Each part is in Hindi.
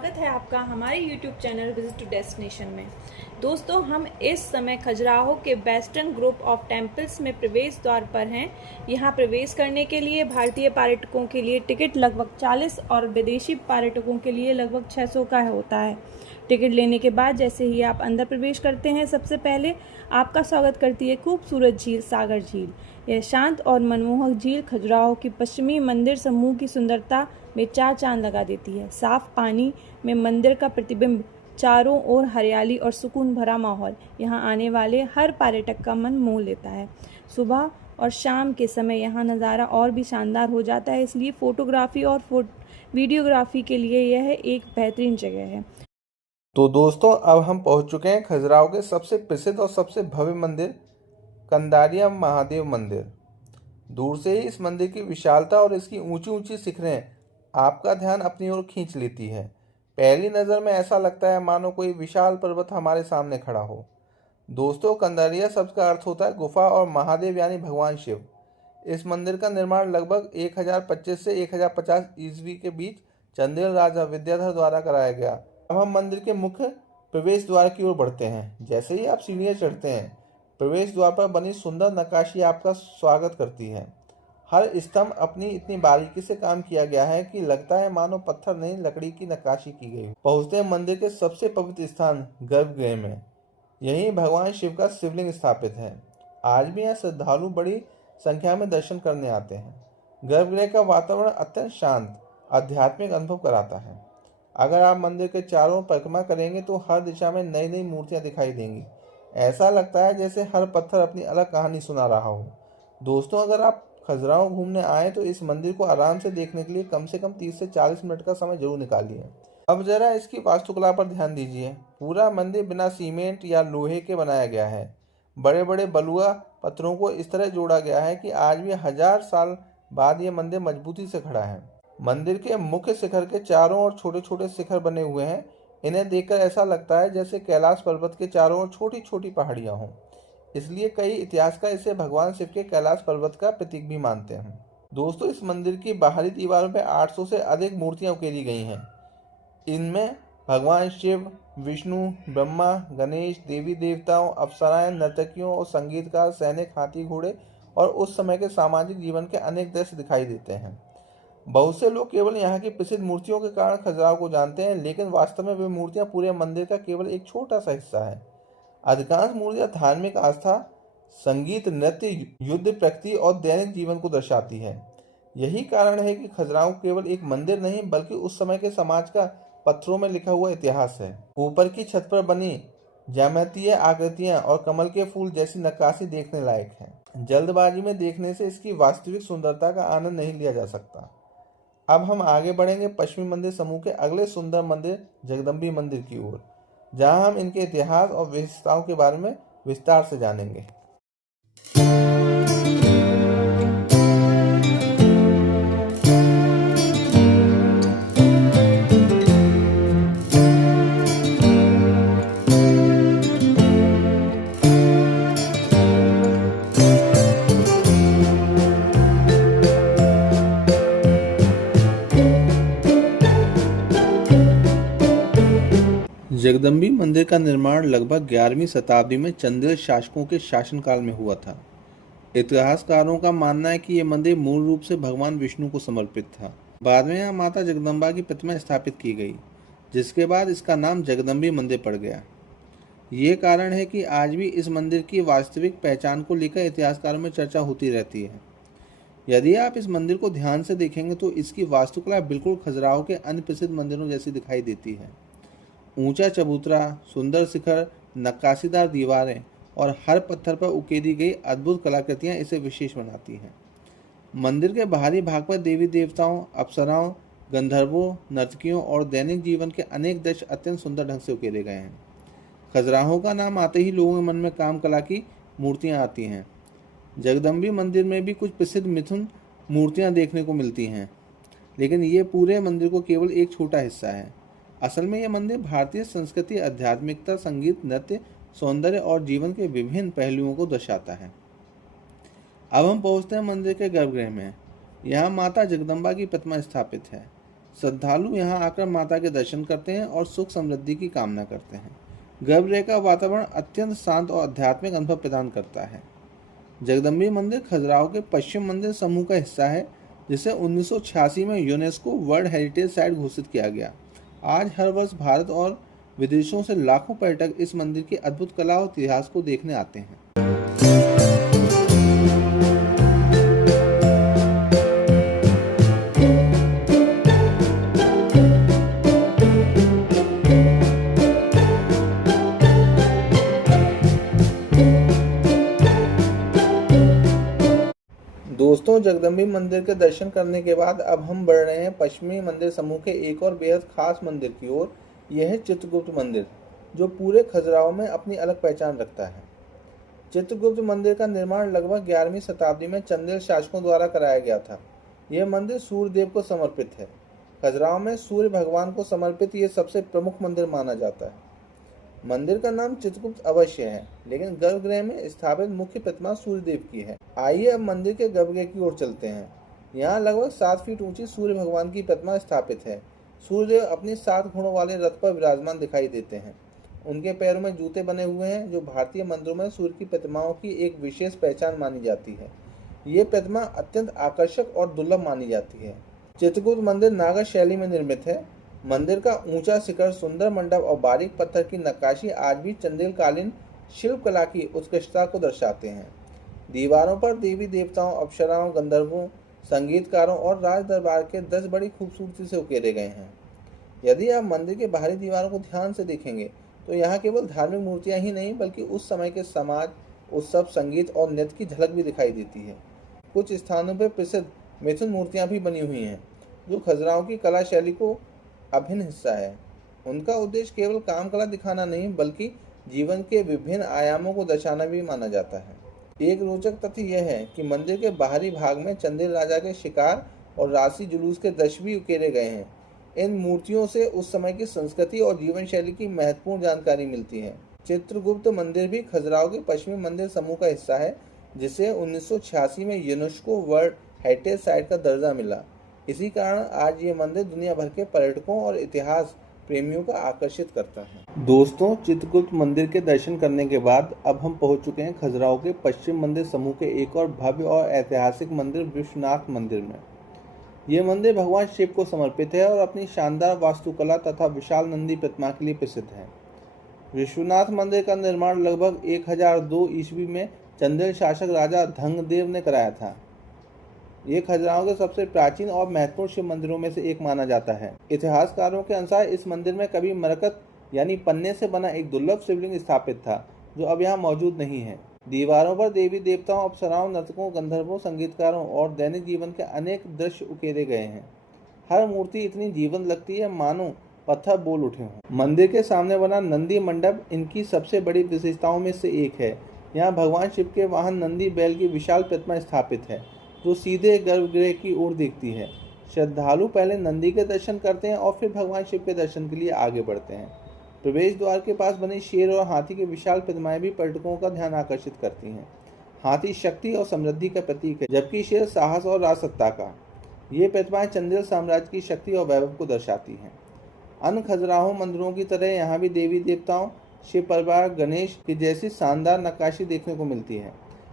स्वागत है आपका हमारे YouTube channel visit to destination में। दोस्तों, हम इस समय खजुराहो के वेस्टर्न ग्रुप ऑफ टेम्पल्स में प्रवेश द्वार पर हैं। यहाँ प्रवेश करने के लिए भारतीय पर्यटकों के लिए टिकट लगभग 40 और विदेशी पर्यटकों के लिए लगभग 600 का होता है। टिकट लेने के बाद जैसे ही आप अंदर प्रवेश करते हैं, सबसे पहले आपका स्वागत करती है खूबसूरत झील सागर झील। यह शांत और मनमोहक झील खजुराहो की पश्चिमी मंदिर समूह की सुंदरता में चार चांद लगा देती है। साफ पानी में मंदिर का प्रतिबिंब, चारों ओर हरियाली और सुकून भरा माहौल यहाँ आने वाले हर पर्यटक का मन मोह लेता है। सुबह और शाम के समय यहाँ नज़ारा और भी शानदार हो जाता है, इसलिए फोटोग्राफी और वीडियोग्राफी के लिए यह एक बेहतरीन जगह है। तो दोस्तों, अब हम पहुंच चुके हैं खजुराहो के सबसे प्रसिद्ध और सबसे भव्य मंदिर कंदारिया महादेव मंदिर। दूर से ही इस मंदिर की विशालता और इसकी ऊंची ऊंची शिखरें आपका ध्यान अपनी ओर खींच लेती है। पहली नज़र में ऐसा लगता है मानो कोई विशाल पर्वत हमारे सामने खड़ा हो। दोस्तों, कंदारिया शब्द का अर्थ होता है गुफा और महादेव यानी भगवान शिव। इस मंदिर का निर्माण लगभग 1025 से 1050 ईस्वी के बीच चंदेल राजा विद्याधर द्वारा कराया गया। अब हम मंदिर के मुख्य प्रवेश द्वार की ओर बढ़ते हैं। जैसे ही आप सीढ़ियां चढ़ते हैं, प्रवेश द्वार पर बनी सुंदर नक्काशी आपका स्वागत करती है। हर स्तंभ अपनी इतनी बारीकी से काम किया गया है कि लगता है मानो पत्थर नहीं, लकड़ी की नक्काशी की गई। पहुंचते हैं मंदिर के सबसे पवित्र स्थान गर्भगृह में। यहीं भगवान शिव का शिवलिंग स्थापित है। आज भी यहाँ श्रद्धालु बड़ी संख्या में दर्शन करने आते हैं। गर्भगृह का वातावरण अत्यंत शांत, आध्यात्मिक अनुभव कराता है। अगर आप मंदिर के चारों परिक्रमा करेंगे तो हर दिशा में नई नई मूर्तियां दिखाई देंगी। ऐसा लगता है जैसे हर पत्थर अपनी अलग कहानी सुना रहा हो। दोस्तों, अगर आप खजुराहो घूमने आए तो इस मंदिर को आराम से देखने के लिए कम से कम 30 से 40 मिनट का समय जरूर निकालिए। अब जरा इसकी वास्तुकला पर ध्यान दीजिए। पूरा मंदिर बिना सीमेंट या लोहे के बनाया गया है। बड़े बड़े बलुआ पत्थरों को इस तरह जोड़ा गया है कि आज भी 1000 साल बाद ये मंदिर मजबूती से खड़ा है। मंदिर के मुख्य शिखर के चारों ओर छोटे छोटे शिखर बने हुए हैं। इन्हें देखकर ऐसा लगता है जैसे कैलाश पर्वत के चारों ओर छोटी छोटी पहाड़ियां हों। इसलिए कई इतिहासकार इसे भगवान शिव के कैलाश पर्वत का प्रतीक भी मानते हैं। दोस्तों, इस मंदिर की बाहरी दीवारों पर 800 से अधिक मूर्तियां उकेरी गई हैं। इनमें भगवान शिव, विष्णु, ब्रह्मा, गणेश, देवी देवताओं, अप्सराएं, नर्तकियों और संगीतकार, सैनिक, हाथी घोड़े और उस समय के सामाजिक जीवन के अनेक दृश्य दिखाई देते हैं। बहुत से लोग केवल यहाँ की प्रसिद्ध मूर्तियों के कारण खजुराहो को जानते हैं, लेकिन वास्तव में वे मूर्तियां पूरे मंदिर का केवल एक छोटा सा हिस्सा है। अधिकांश मूर्तियां धार्मिक आस्था, संगीत, नृत्य, युद्ध, प्रकृति और दैनिक जीवन को दर्शाती है। यही कारण है कि खजुराहो केवल एक मंदिर नहीं बल्कि उस समय के समाज का पत्थरों में लिखा हुआ इतिहास है। ऊपर की छत पर बनी ज्यामितीय आकृतियां और कमल के फूल जैसी नक्काशी देखने लायक है। जल्दबाजी में देखने से इसकी वास्तविक सुंदरता का आनंद नहीं लिया जा सकता। अब हम आगे बढ़ेंगे पश्चिमी मंदिर समूह के अगले सुंदर मंदिर जगदम्बी मंदिर की ओर, जहां हम इनके इतिहास और विशेषताओं के बारे में विस्तार से जानेंगे। जगदम्बी मंदिर का निर्माण लगभग 11वीं शताब्दी में चंदेल शासकों के शासनकाल में हुआ था। इतिहासकारों का मानना है कि यह मंदिर मूल रूप से भगवान विष्णु को समर्पित था। बाद में यहाँ माता जगदम्बा की प्रतिमा स्थापित की गई, जिसके बाद इसका नाम जगदम्बी मंदिर पड़ गया। ये कारण है कि आज भी इस मंदिर की वास्तविक पहचान को लेकर इतिहासकारों में चर्चा होती रहती है। यदि आप इस मंदिर को ध्यान से देखेंगे तो इसकी वास्तुकला बिल्कुल खजुराहो के अन्य प्रसिद्ध मंदिरों जैसी दिखाई देती है। ऊंचा चबूतरा, सुंदर शिखर, नक्काशीदार दीवारें और हर पत्थर पर उकेरी गई अद्भुत कलाकृतियां इसे विशेष बनाती हैं। मंदिर के बाहरी भाग पर देवी देवताओं, अप्सराओं, गंधर्वों, नर्तकियों और दैनिक जीवन के अनेक दृश्य अत्यंत सुंदर ढंग से उकेरे गए हैं। खजुराहो का नाम आते ही लोगों के मन में काम कला की मूर्तियां आती हैं। जगदम्बी मंदिर में भी कुछ प्रसिद्ध मिथुन मूर्तियां देखने को मिलती हैं, लेकिन ये पूरे मंदिर को केवल एक छोटा हिस्सा है। असल में यह मंदिर भारतीय संस्कृति, आध्यात्मिकता, संगीत, नृत्य, सौंदर्य और जीवन के विभिन्न पहलुओं को दर्शाता है। अब हम पहुंचते हैं मंदिर के गर्भगृह में। यहाँ माता जगदम्बा की प्रतिमा स्थापित है। श्रद्धालु यहाँ आकर माता के दर्शन करते हैं और सुख समृद्धि की कामना करते हैं। गर्भगृह का वातावरण अत्यंत शांत और आध्यात्मिक अनुभव प्रदान करता है। जगदम्बी मंदिर खजुराहो के पश्चिम मंदिर समूह का हिस्सा है, जिसे 1986 में यूनेस्को वर्ल्ड हेरिटेज साइट घोषित किया गया। आज हर वर्ष भारत और विदेशों से लाखों पर्यटक इस मंदिर की अद्भुत कला और इतिहास को देखने आते हैं। दोस्तों, जगदम्बी मंदिर के दर्शन करने के बाद अब हम बढ़ रहे हैं पश्चिमी मंदिर समूह के एक और बेहद खास मंदिर की ओर। यह है चित्रगुप्त मंदिर, जो पूरे खजुराहो में अपनी अलग पहचान रखता है। चित्रगुप्त मंदिर का निर्माण लगभग 11वीं शताब्दी में चंदेल शासकों द्वारा कराया गया था। यह मंदिर सूर्यदेव को समर्पित है। खजुराहो में सूर्य भगवान को समर्पित यह सबसे प्रमुख मंदिर माना जाता है। मंदिर का नाम चित्रगुप्त अवश्य है, लेकिन गर्भगृह में स्थापित मुख्य प्रतिमा सूर्यदेव की है। आइए अब मंदिर के गर्भगृह की ओर चलते हैं। यहाँ लगभग 7 फीट ऊंची सूर्य भगवान की प्रतिमा स्थापित है। सूर्यदेव अपनी 7 घोड़ों वाले रथ पर विराजमान दिखाई देते हैं। उनके पैरों में जूते बने हुए हैं, जो भारतीय मंदिरों में सूर्य की प्रतिमाओं की एक विशेष पहचान मानी जाती है। ये प्रतिमा अत्यंत आकर्षक और दुर्लभ मानी जाती है। चित्रगुप्त मंदिर नागर शैली में निर्मित है। मंदिर का ऊंचा शिखर, सुंदर मंडप और बारीक पत्थर की नक्काशी आज भी चंदेल कालीन शिल्प कला की उत्कृष्टता को दर्शाते हैं। दीवारों पर देवी देवताओं, अप्सराओं, गंधर्वों, संगीतकारों और राज दरबार के 10 बड़ी खूबसूरती से उकेरे गए हैं। यदि आप मंदिर के बाहरी दीवारों को ध्यान से देखेंगे तो यहाँ केवल धार्मिक मूर्तियाँ ही नहीं, बल्कि उस समय के समाज, उत्सव, संगीत और नृत्य की झलक भी दिखाई देती है। कुछ स्थानों पर प्रसिद्ध मिथुन मूर्तियाँ भी बनी हुई हैं, जो खजुराहो की कला शैली को अभिन्न हिस्सा है। उनका उद्देश्य केवल काम कला दिखाना नहीं, बल्कि जीवन के विभिन्न आयामों को दर्शाना भी माना जाता है। एक रोचक तथ्य यह है कि मंदिर के बाहरी भाग में चंदेल राजा के शिकार और राशि जुलूस के दृश्य भी उकेरे गए हैं। इन मूर्तियों से उस समय की संस्कृति और जीवन शैली की महत्वपूर्ण जानकारी मिलती है। चित्रगुप्त मंदिर भी खजुराहो के पश्चिमी मंदिर समूह का हिस्सा है, जिसे 1986 में यूनेस्को वर्ल्ड हेरिटेज साइट का दर्जा मिला। इसी कारण आज ये मंदिर दुनिया भर के पर्यटकों और इतिहास प्रेमियों को आकर्षित करता है। दोस्तों, चित्रगुप्त मंदिर के दर्शन करने के बाद अब हम पहुंच चुके हैं खजुराहो के पश्चिम मंदिर समूह के एक और भव्य और ऐतिहासिक मंदिर विश्वनाथ मंदिर में। ये मंदिर भगवान शिव को समर्पित है और अपनी शानदार वास्तुकला तथा विशाल नंदी प्रतिमा के लिए प्रसिद्ध है। विश्वनाथ मंदिर का निर्माण लगभग 1002 ईस्वी में चंदेल शासक राजा धंगदेव ने कराया था। ये खजुराहो के सबसे प्राचीन और महत्वपूर्ण शिव मंदिरों में से एक माना जाता है। इतिहासकारों के अनुसार इस मंदिर में कभी मरकत यानी पन्ने से बना एक दुर्लभ शिवलिंग स्थापित था, जो अब यहाँ मौजूद नहीं है। दीवारों पर देवी देवताओं, अप्सराओं, नर्तकों, गंधर्वों, संगीतकारों और दैनिक जीवन के अनेक दृश्य उकेरे गए हैं। हर मूर्ति इतनी जीवंत लगती है मानो पत्थर बोल उठे हों। मंदिर के सामने बना नंदी मंडप इनकी सबसे बड़ी विशेषताओं में से एक है। यहाँ भगवान शिव के वाहन नंदी बैल की विशाल प्रतिमा स्थापित है, जो सीधे गर्भगृह की ओर देखती है। श्रद्धालु पहले नंदी के दर्शन करते हैं और फिर भगवान शिव के दर्शन के लिए आगे बढ़ते हैं। प्रवेश द्वार के पास बनी शेर और हाथी की विशाल प्रतिमाएं भी पर्यटकों का ध्यान आकर्षित करती हैं। हाथी शक्ति और समृद्धि का प्रतीक है, जबकि शेर साहस और राजसत्ता का। ये प्रतिमाएं चंदेल साम्राज्य की शक्ति और वैभव को दर्शाती हैं। अन्य खजुराहो मंदिरों की तरह यहाँ भी देवी देवताओं, शिव परिवार, गणेश की जैसी शानदार नक्काशी देखने को मिलती है,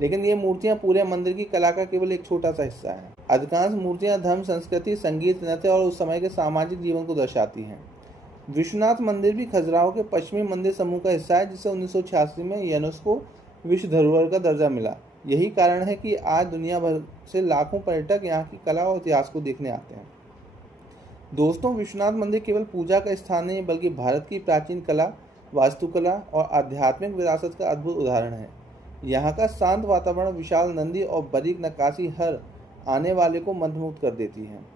लेकिन ये मूर्तियां पूरे मंदिर की कला का केवल एक छोटा सा हिस्सा है। अधिकांश मूर्तियां धर्म, संस्कृति, संगीत, नृत्य और उस समय के सामाजिक जीवन को दर्शाती हैं। विश्वनाथ मंदिर भी खजुराहो के पश्चिमी मंदिर समूह का हिस्सा है, जिसे 1986 में यूनेस्को विश्व धरोहर का दर्जा मिला। यही कारण है कि आज दुनिया भर से लाखों पर्यटक यहाँ की कला और इतिहास को देखने आते हैं। दोस्तों, विश्वनाथ मंदिर केवल पूजा का स्थान नहीं, बल्कि भारत की प्राचीन कला, वास्तुकला और आध्यात्मिक विरासत का अद्भुत उदाहरण है। यहाँ का शांत वातावरण, विशाल नंदी और बारीक नक्काशी हर आने वाले को मंत्रमुग्ध कर देती है।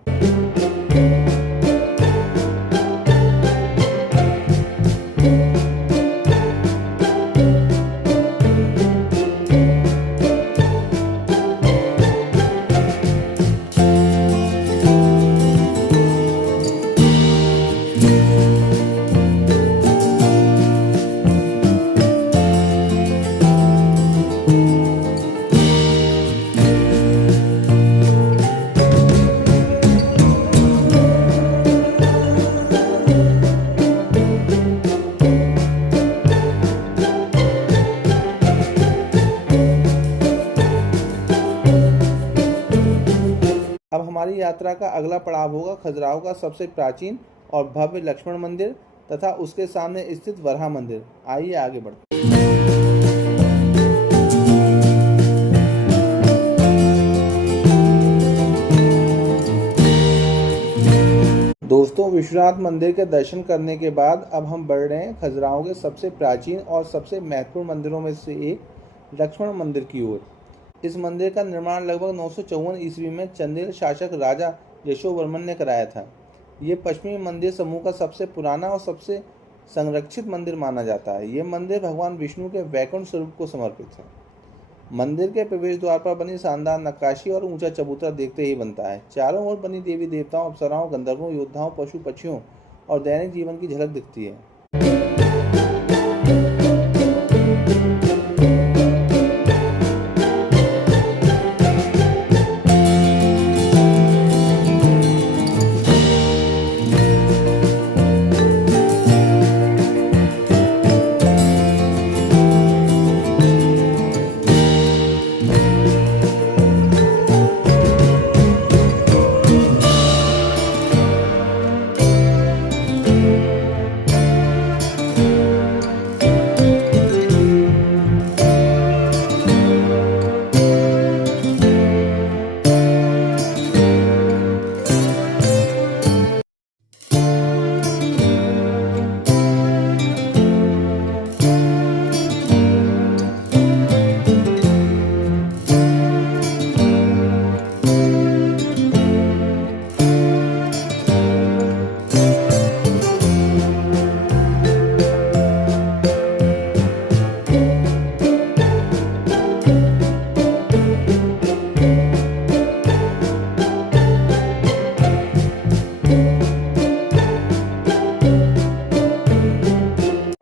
हमारी यात्रा का अगला पड़ाव होगा खजुराहो का सबसे प्राचीन और भव्य लक्ष्मण मंदिर तथा उसके सामने स्थित वराह मंदिर। आइए आगे बढ़ते हैं। दोस्तों, विश्वनाथ मंदिर के दर्शन करने के बाद अब हम बढ़ रहे हैं खजुराहो के सबसे प्राचीन और सबसे महत्वपूर्ण मंदिरों में से एक लक्ष्मण मंदिर की ओर। इस मंदिर का निर्माण लगभग 954 ईस्वी में चंदेल शासक राजा यशोवर्मन ने कराया था। ये पश्चिमी मंदिर समूह का सबसे पुराना और सबसे संरक्षित मंदिर माना जाता है। ये मंदिर भगवान विष्णु के वैकुंठ स्वरूप को समर्पित है। मंदिर के प्रवेश द्वार पर बनी शानदार नक्काशी और ऊंचा चबूतरा देखते ही बनता है। चारों ओर बनी देवी देवताओं, अप्सराओं, गंधर्वों, योद्धाओं, पशु पक्षियों और दैनिक जीवन की झलक दिखती है।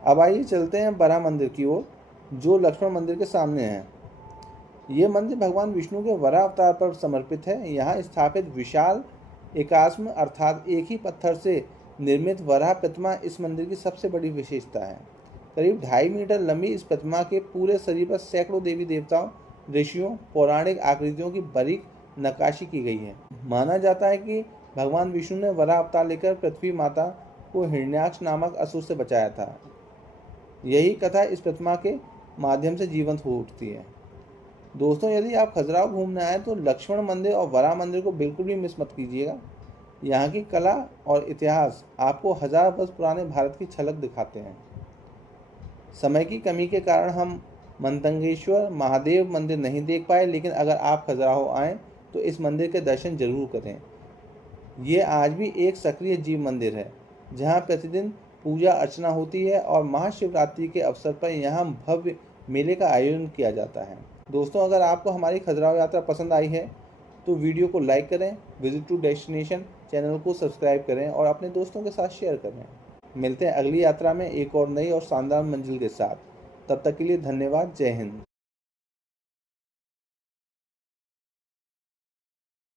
अब आइए चलते हैं बराह मंदिर की ओर, जो लक्ष्मण मंदिर के सामने है। ये मंदिर भगवान विष्णु के वराह अवतार पर समर्पित है। यहाँ स्थापित विशाल एकास्म अर्थात एक ही पत्थर से निर्मित वराह प्रतिमा इस मंदिर की सबसे बड़ी विशेषता है। करीब 2.5 मीटर लंबी इस प्रतिमा के पूरे शरीर पर सैकड़ों देवी देवताओं, ऋषियों, पौराणिक आकृतियों की बारीक नक्काशी की गई है। माना जाता है कि भगवान विष्णु ने वराह अवतार लेकर पृथ्वी माता को हिरण्याक्ष नामक असुर से बचाया था। यही कथा इस प्रतिमा के माध्यम से जीवंत हो उठती है। दोस्तों, यदि आप खजुराहो घूमने आए तो लक्ष्मण मंदिर और वराह मंदिर को बिल्कुल भी मिस मत कीजिएगा। यहाँ की कला और इतिहास आपको 1000 वर्ष पुराने भारत की झलक दिखाते हैं। समय की कमी के कारण हम मंतंगेश्वर महादेव मंदिर नहीं देख पाए, लेकिन अगर आप खजुराहो आएँ तो इस मंदिर के दर्शन जरूर करें। ये आज भी एक सक्रिय जीव मंदिर है, जहाँ प्रतिदिन पूजा अर्चना होती है और महाशिवरात्रि के अवसर पर यहाँ भव्य मेले का आयोजन किया जाता है। दोस्तों, अगर आपको हमारी खजुराहो यात्रा पसंद आई है तो वीडियो को लाइक करें, विजिट टू डेस्टिनेशन चैनल को सब्सक्राइब करें और अपने दोस्तों के साथ शेयर करें। मिलते हैं अगली यात्रा में एक और नई और शानदार मंजिल के साथ। तब तक के लिए धन्यवाद। जय हिंद।